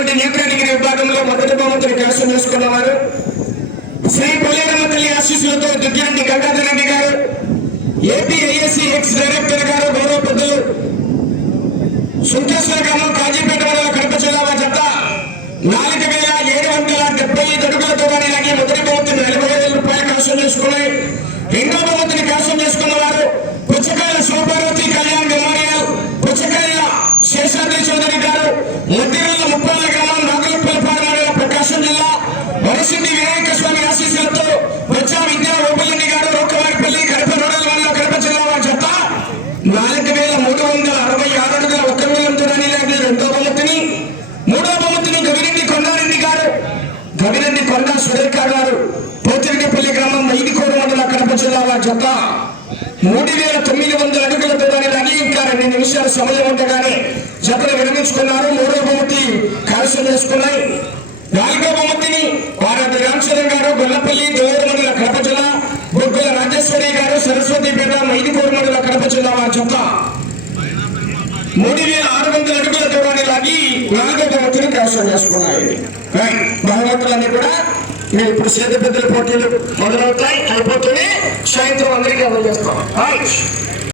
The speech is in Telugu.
జరిగినటువంటి నీలగిరి విభాగంలో మొదటి బహుమతిని కైవసం చేసుకున్నవారు శ్రీ పులిరమ్మ తల్లి ఆశీస్సులతో దుర్గాంటి గంగాధర్ రెడ్డి గారు ఏపీ ఐఎస్సీ ఎక్స్ డైరెక్టర్ గారు గౌరవ పెద్దలు సుంకేశ్వర గ్రామం కాజీపేట మండల కడప జిల్లా వారి జత. నాలుగు వేల ఏడు వందల డెబ్బై ఐదు అడుగులతో కానీ లాగి మొదటి బహుమతిని నలభై వేల రూపాయలు కైవసం చేసుకున్నాయి రెండో బహుమతిని కైవసం చేసుకున్న వారు పుచ్చకాయల శోభారతి కళ్యాణ్ మెమోరియల్ పుచ్చకాయల శేషాద్రి చౌదరి గారు గవిరెడ్డి కొండ సురేఖ గారు పోతిరెడ్డిపల్లి గ్రామం మైదికోడు మండల కడప జిల్లా వారి జత. మూడు వేల తొమ్మిది వందల అడుగుల దూరాన్ని లాగి ఇంకా రెండు నిమిషాలు సమయం ఉండగానే జతలు విరమించుకున్నారు. మూడో బహుమతి కైవసం చేసుకున్నాయి. నాలుగో బహుమతిని వారాది రామచంద్ర గారు గొల్లపల్లి దోరు మండల కడప జిల్లా బొగ్గుల రాజేశ్వరి గారు సరస్వతిపేట మైది మండల కడప జిల్లా వారి చెత్త మూడు వేల ఆరు వందల అడుగుల దూరాన్ని లాగి నాలుగో బహుమతిని కైవసం చేసుకున్నాయి. భగవంతులన్నీ కూడా మీరు ఇప్పుడు సేద పెద్దల పోటీలు మొదలవుతాయి. అయిపోతూనే సాయంత్రం అందరికీ అందజేస్తాం.